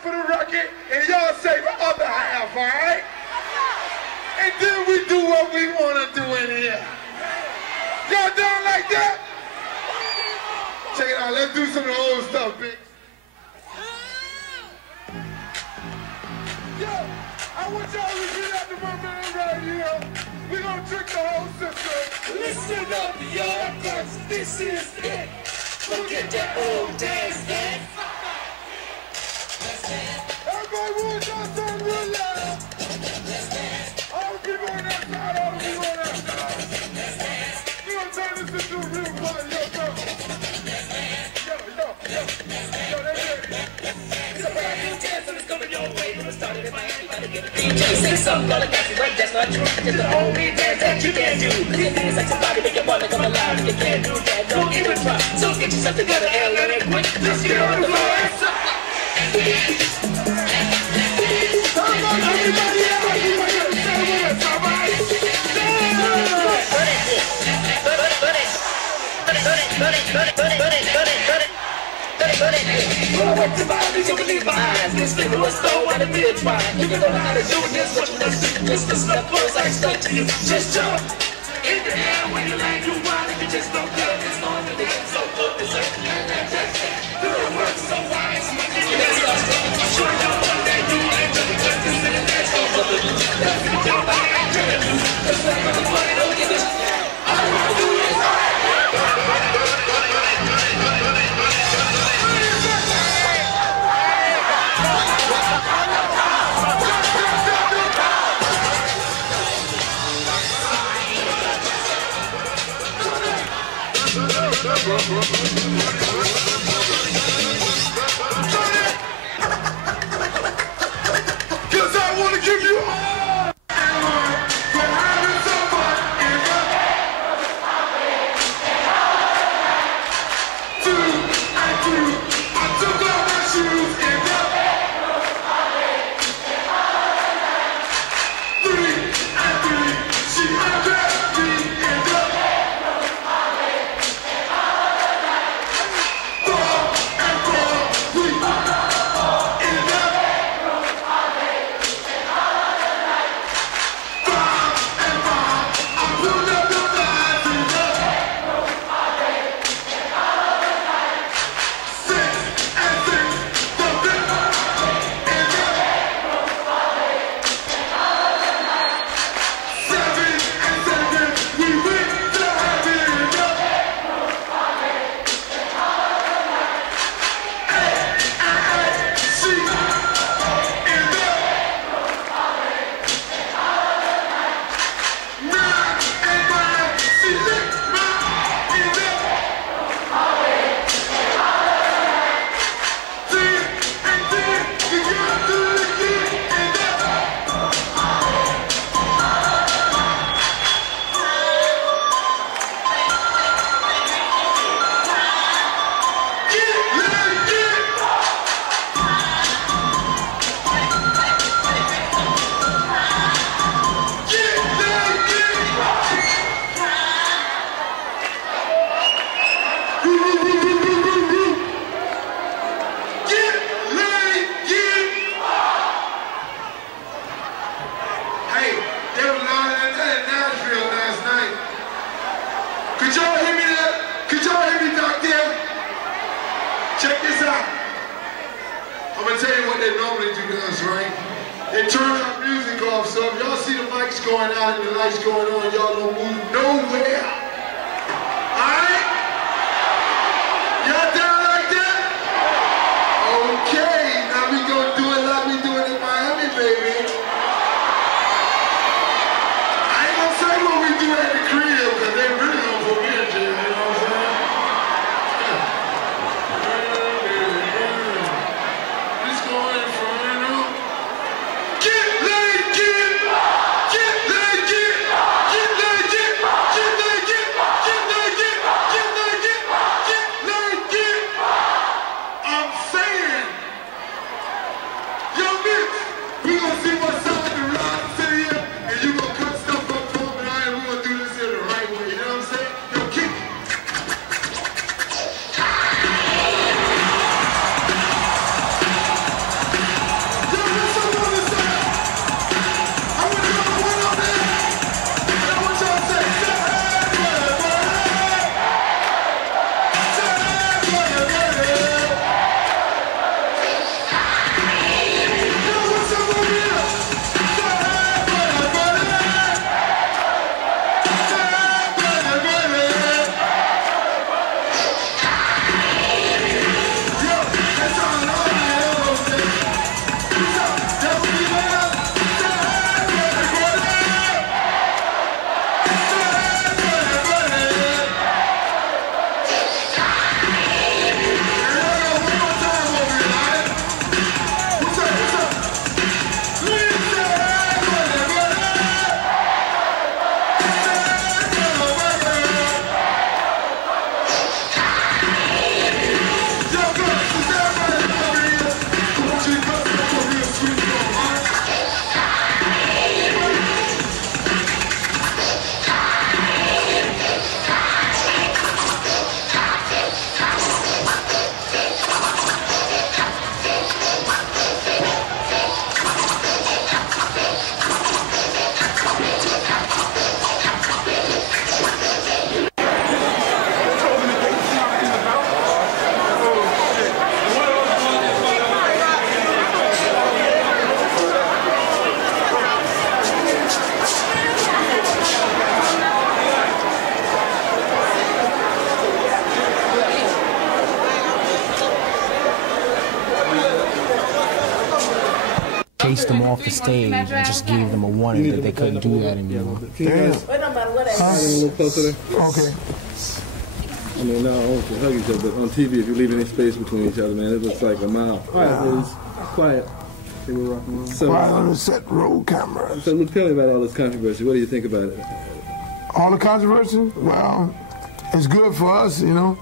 half of the record, and y'all say the other half, all right? And then we do what we want to do in here. Y'all down like that? Check it out. Let's do some of the old stuff, big. Yo, I want y'all to get out to my man right here. We're going to trick the whole system. Listen up, y'all, cause this is it. Look at that old dance, man. Everybody want y'all something real loud. All the people on that side, all the people on that side. We're going to turn this into a real party. Yo, go. Yo, that's it. It's a brand new dance and it's coming your way. It was started in Miami, gotta get a DJ. Say something, all I got to wait, that's not true. It's the only dance that you can do. This thing is like somebody make your body come alive. If you can't do that, don't even try. So get yourself together and learn it quick. Let's get on the floor. Everybody out, you might have to stay with us, all right? Roll with the body, you believe my eyes. This nigga was slow on the mid-try. You can know how to do this, what you must do. This is the first I expect to you. Just jump in the air when you land, you wild. If you just don't care, it's going to be so good. It's a do it work so wise. Let's go. Sure you one day you ain't gonna put this in the dance floor. That's gonna tell by the action. That's not gonna put it on this. All I wanna do is Cause I want to give you all for having so much in the two and two. I took off my shoes in the three and three. She undressed me in the four and four. We in the Could y'all hear me there? Could y'all hear me back there? Check this out. I'm gonna tell you what they normally do to us, right? They turn our music off, so if y'all see the mics going out and the lights going on, y'all don't move nowhere. Alright? Y'all down like that? Okay, now we gonna do it like we do it in Miami, baby. I ain't gonna say what we do at the crib, because they really gonna put me in jail, you know what I'm saying? Just go in front of get laid, get laid, get laid, get laid, get laid, get laid, get laid, get. I'm saying chased them off the stage and just gave them a warning that they couldn't do that anymore. Damn. Okay. I mean, not all to hug each other, but on TV, if you leave any space between each other, man, it looks like a mile. Quiet, please. Quiet. They were rocking around. So, quiet on the set roll cameras. So, tell me about all this controversy. What do you think about it? All the controversy? Well, it's good for us, you know.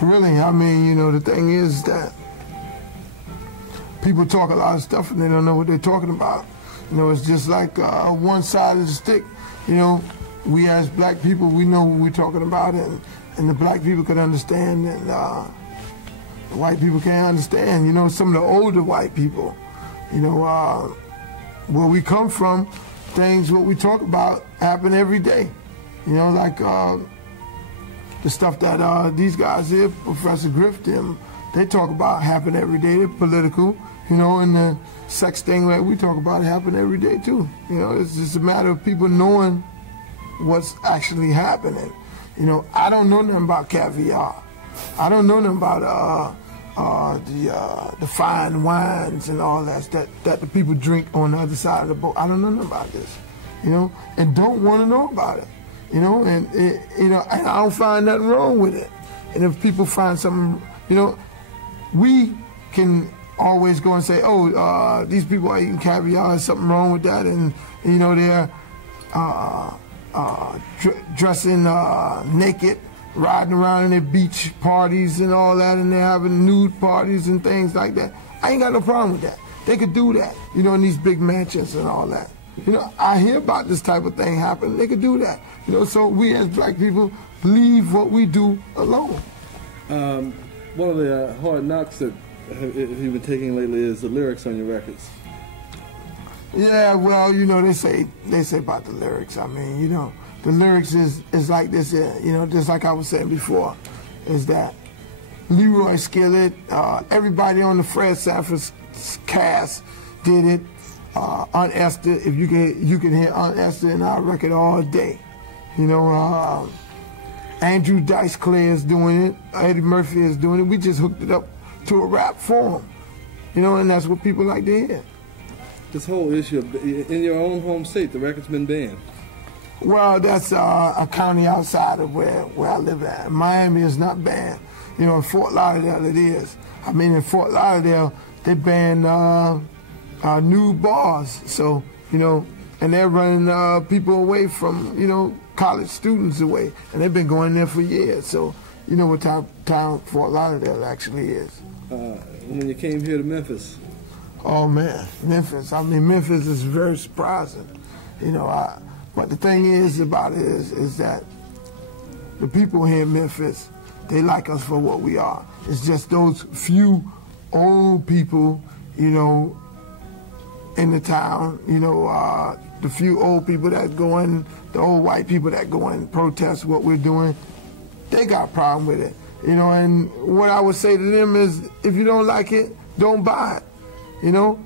Really, I mean, you know, the thing is that people talk a lot of stuff and they don't know what they're talking about. You know, it's just like one side of the stick. You know, we as black people, we know what we're talking about, and the black people can understand, and the white people can't understand. You know, some of the older white people, you know, where we come from, things what we talk about happen every day. You know, like the stuff that these guys here, Professor Griff, them, they talk about happen every day. They're political, you know, and the sex thing that we talk about happen every day too. You know, it's just a matter of people knowing what's actually happening. You know, I don't know nothing about caviar. I don't know nothing about the fine wines and all that the people drink on the other side of the boat. I don't know nothing about this, you know, and don't want to know about it, you know, and you know, and I don't find nothing wrong with it. And if people find something, you know, we can always go and say, oh, these people are eating caviar, there's something wrong with that, and you know, they're dressing naked, riding around in their beach parties and all that, and they're having nude parties and things like that. I ain't got no problem with that. They could do that, you know, in these big mansions and all that. You know, I hear about this type of thing happen. They could do that. You know, so we as black people leave what we do alone. One of the hard knocks that you've been taking lately is the lyrics on your records. Yeah, well, you know, they say about the lyrics. I mean, you know, the lyrics is like this, you know, just like I was saying before, is that Leroy Skillet, everybody on the Fred Sanford cast did it. Aunt Esther, if you can hear Aunt Esther in our record all day. You know, Andrew Dice Clay is doing it, Eddie Murphy is doing it. We just hooked it up to a rap form, you know, and that's what people like to hear. This whole issue of, in your own home state, the record's been banned. Well, that's a county outside of where I live at. Miami is not banned. You know, in Fort Lauderdale it is. I mean, in Fort Lauderdale, they banned nude bars. So, you know, and they're running people away from, you know, college students away. And they've been going there for years. So, you know what town Fort Lauderdale actually is. When you came here to Memphis. Oh, man, Memphis. I mean, Memphis is very surprising. You know, but the thing is about it is that the people here in Memphis, they like us for what we are. It's just those few old people, you know, in the town, you know, the few old people that go in, the old white people that go in and protest what we're doing, they got a problem with it. You know, and what I would say to them is, if you don't like it, don't buy it. You know,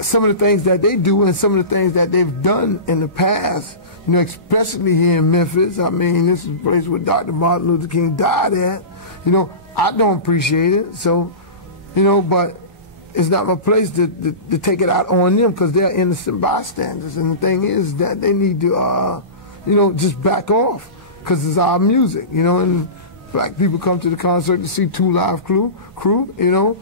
some of the things that they do and some of the things that they've done in the past, you know, especially here in Memphis. I mean, this is a place where Dr. Martin Luther King died at. You know, I don't appreciate it. So, you know, but it's not my place to take it out on them because they're innocent bystanders. And the thing is that they need to, you know, just back off because it's our music, you know, and black people come to the concert to see Two Live Crew, you know.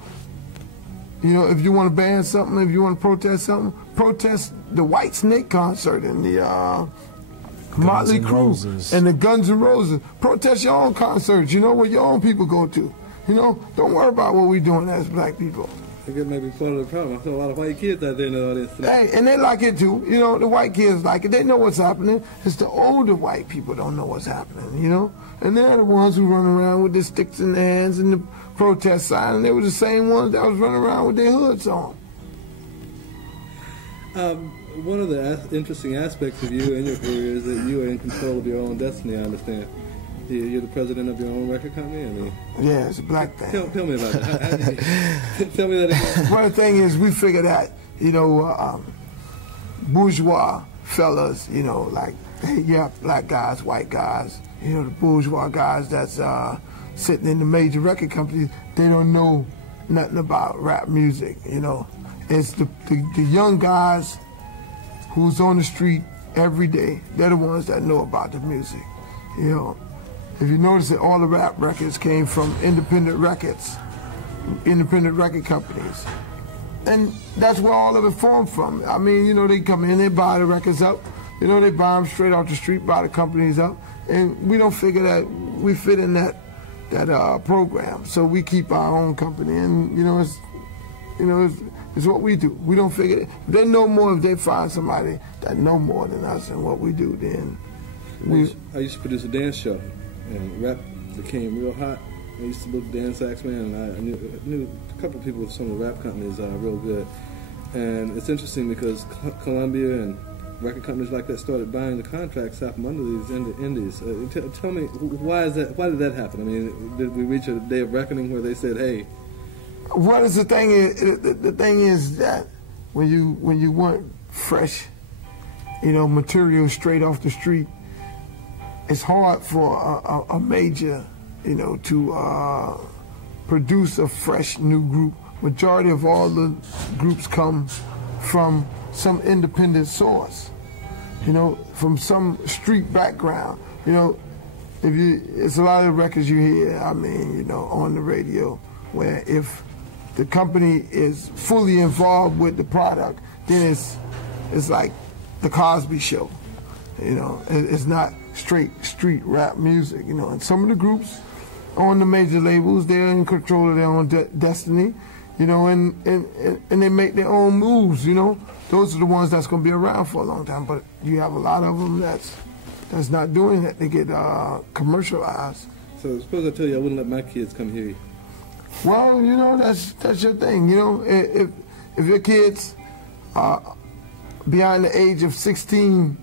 You know, if you want to ban something, if you want to protest something, protest the White Snake concert and the Motley Crue and the Guns N' Roses. Protest your own concerts, you know, where your own people go to. You know, don't worry about what we're doing as black people. I think it may be part of the problem. I saw a lot of white kids out there in the audience tonight. Hey, and they like it too. You know, the white kids like it. They know what's happening. It's the older white people don't know what's happening, you know. And they're the ones who run around with the sticks in their hands and the protest sign, and they were the same ones that was running around with their hoods on. One of the interesting aspects of you and your career is that you are in control of your own destiny, I understand. You're the president of your own record company? I mean, yeah, it's a black thing. Tell me about that. Tell me that again. Well, the thing is, we figure that, you know, bourgeois fellas, you know, like, hey, yeah, black guys, white guys, you know, the bourgeois guys that's sitting in the major record companies, they don't know nothing about rap music, you know. it's the young guys who's on the street every day. They're the ones that know about the music. You know, if you notice that all the rap records came from independent record companies. And that's where all of it formed from. I mean, you know, they come in, they buy the records up. You know, they buy them straight off the street, buy the companies up. And we don't figure that we fit in that program. So we keep our own company. And, it's what we do. We don't figure it. They know more if they find somebody that know more than us and what we do, then I used to produce a dance show, and rap became real hot. I used to book dance acts, man, and I knew a couple of people with some of the rap companies real good. And it's interesting because Columbia and record companies like that started buying the contracts out from under these indies. Tell me, why is that? Why did that happen? I mean, did we reach a day of reckoning where they said, "Hey"? What is the thing? The thing is that when you want fresh, material straight off the street, it's hard for a major, to produce a fresh new group. Majority of all the groups come from some independent source, from some street background. It's a lot of records you hear, on the radio, where if the company is fully involved with the product, then it's like the Cosby Show. It's not straight street rap music. And some of the groups on the major labels, they're in control of their own destiny. And they make their own moves. Those are the ones that's going to be around for a long time. But you have a lot of them that's not doing that. They get commercialized. So suppose I tell you I wouldn't let my kids come here. Well, that's your thing. If your kids are beyond the age of 16,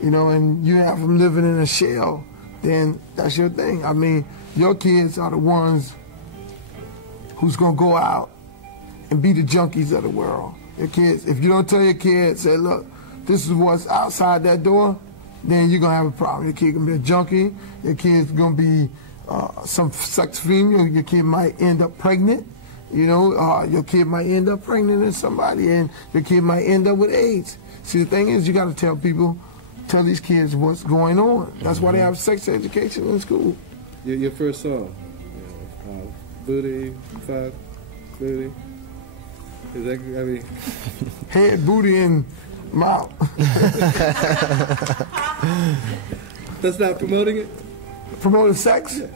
and you have them living in a shell, then that's your thing. I mean, your kids are the ones who's gonna go out and be the junkies of the world. Your kids, if you don't tell your kids, say, look, this is what's outside that door, then you're gonna have a problem. Your kid gonna be a junkie. Your kid's gonna be some sex female. Your kid might end up pregnant. Your kid might end up pregnant in somebody, and your kid might end up with AIDS. See, the thing is, you got to tell these kids what's going on. That's why they have sex education in school. Your first song, Booty, Fuck, Booty. Is that, I mean... Head, booty, and mouth. That's not promoting it? Promoting sex? Yeah.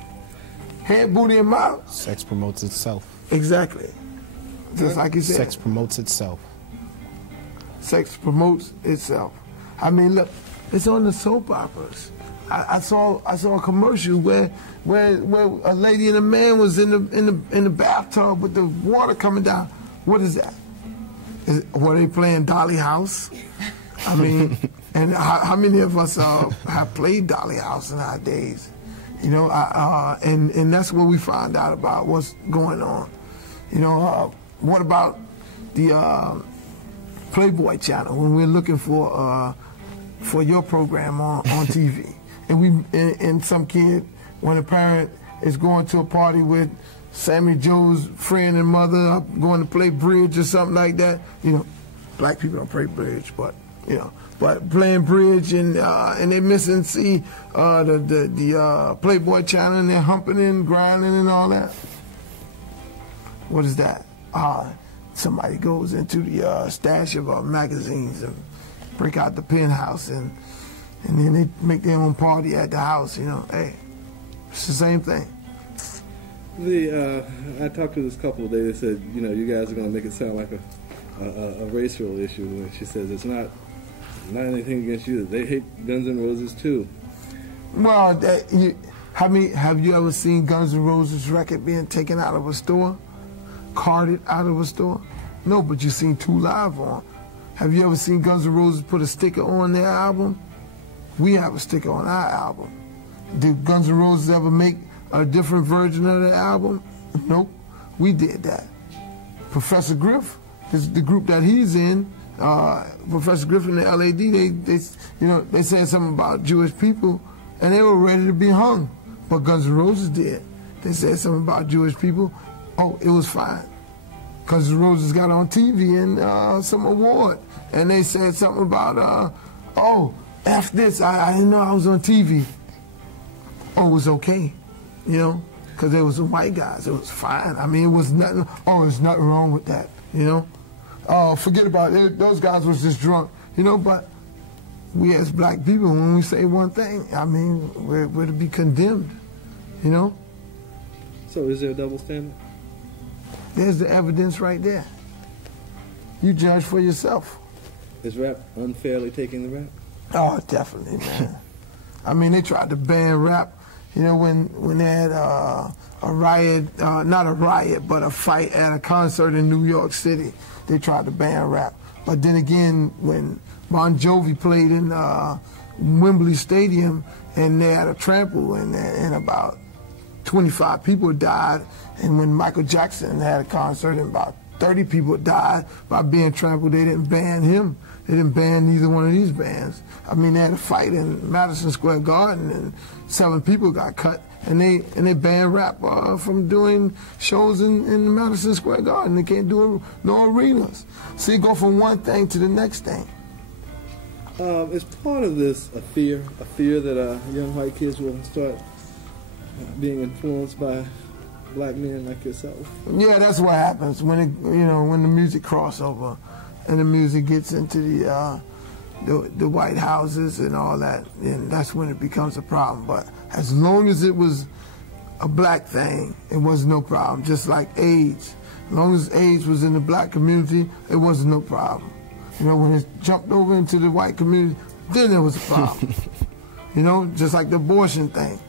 Head, booty, and mouth. Sex promotes itself. Exactly. Just like you said. Sex promotes itself. Sex promotes itself. I mean, look, it's on the soap operas. I saw a commercial where a lady and a man was in the bathtub with the water coming down. What is that? Were they playing Dolly House? I mean, and how many of us have played Dolly House in our days? And that's what we find out about what's going on. What about the Playboy channel when we're looking for your program on TV? And some kid, when a parent is going to a party with Sammy Joe's friend and mother, going to play bridge or something like that. Black people don't play bridge, but playing bridge and they missing the Playboy channel and they're humping and grinding and all that. What is that? Somebody goes into the stash of magazines and break out the penthouse and then they make their own party at the house. Hey, it's the same thing. I talked to this couple today. They said, you guys are going to make it sound like a racial issue. And she says it's not anything against you. They hate Guns N' Roses too. Well, have you ever seen Guns N' Roses record being taken out of a store, carted out of a store? No, but you've seen 2 Live on. Have you ever seen Guns N' Roses put a sticker on their album? We have a sticker on our album. Did Guns N' Roses ever make a different version of the album? Nope, we did that. Professor Griff is the group that he's in. Professor Griff and the LAD, they said something about Jewish people, and they were ready to be hung. But Guns N' Roses did. They said something about Jewish people. Oh, it was fine. because the Roses got on TV in some award, and they said something about, oh, F this, I didn't know I was on TV. Oh, it was okay, you know, because there was some white guys. It was fine. I mean, it was nothing. Oh, there's nothing wrong with that, you know. Oh, forget about it. Those guys was just drunk, you know. But we as black people, when we say one thing, I mean, we're to be condemned, you know. So is there a double standard? There's the evidence right there. You judge for yourself. Is rap unfairly taking the rap? Oh, definitely, man. I mean, they tried to ban rap. You know, when they had a riot, not a riot, but a fight at a concert in New York City, they tried to ban rap. But then again, when Bon Jovi played in Wembley Stadium and they had a trample and about 25 people died, and when Michael Jackson had a concert and about 30 people died by being trampled, they didn't ban him. They didn't ban neither one of these bands. I mean, they had a fight in Madison Square Garden, and 7 people got cut, and they banned rap from doing shows in Madison Square Garden. They can't do no arenas. So you go from one thing to the next thing. Is part of this a fear that young white kids will start being influenced by black men like yourself? Yeah, that's what happens when when the music crossover. And the music gets into the White Houses and all that, and that's when it becomes a problem. But as long as it was a black thing, it was no problem. Just like AIDS. As long as AIDS was in the black community, it was no problem. You know, when it jumped over into the white community, then there was a problem. You know, just like the abortion thing.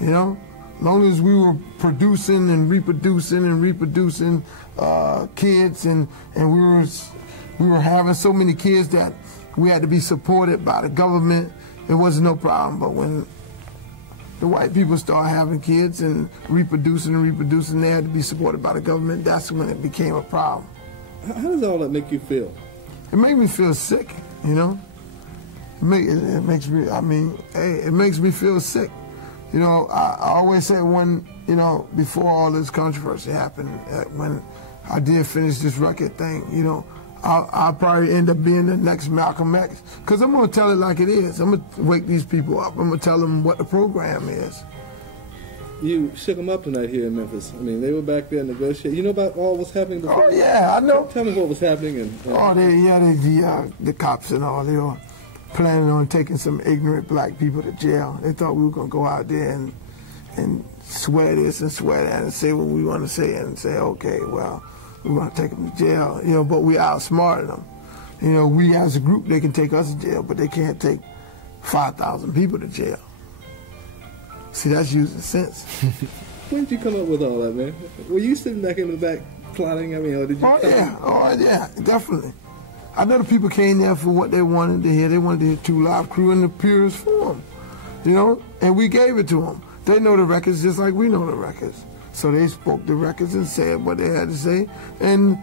You know, as long as we were producing and reproducing kids, and we were having so many kids that we had to be supported by the government, it wasn't no problem. But when the white people started having kids and reproducing, they had to be supported by the government, that's when it became a problem. How does all that make you feel? It made me feel sick, you know. It makes me, I mean, hey, it makes me feel sick. You know, I always say before all this controversy happened, when I did finish this record thing, you know, I'll probably end up being the next Malcolm X. Because I'm going to tell it like it is. I'm going to wake these people up. I'm going to tell them what the program is. You shook them up tonight here in Memphis. I mean, they were back there negotiating. You know about all what's happening before? Oh, yeah, I know. Tell me what was happening. The cops and all, they were planning on taking some ignorant black people to jail. They thought we were going to go out there and swear this and swear that and say what we want to say and say, okay, well, we're going to take them to jail, you know, but we outsmarted them. You know, we as a group, they can take us to jail, but they can't take 5,000 people to jail. See, that's using sense. When did you come up with all that, man? Were you sitting back in the back plotting? I mean, or did you? Oh, yeah, definitely. I know the people came there for what they wanted to hear. They wanted to hear Two Live Crew in the purest form, you know, and we gave it to them. They know the records just like we know the records. So they spoke the records and said what they had to say, and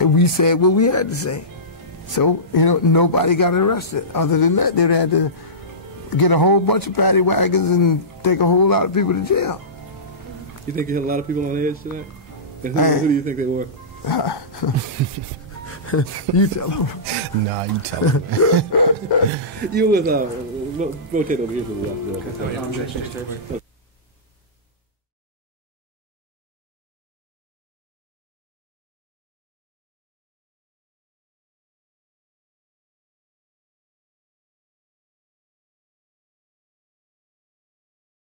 we said what we had to say. So, you know, nobody got arrested. Other than that, they had to get a whole bunch of paddy wagons and take a whole lot of people to jail. You think you had a lot of people on the edge tonight? And who do you think they were? You tell them. Nah, you tell them. You with rotate over here to the left.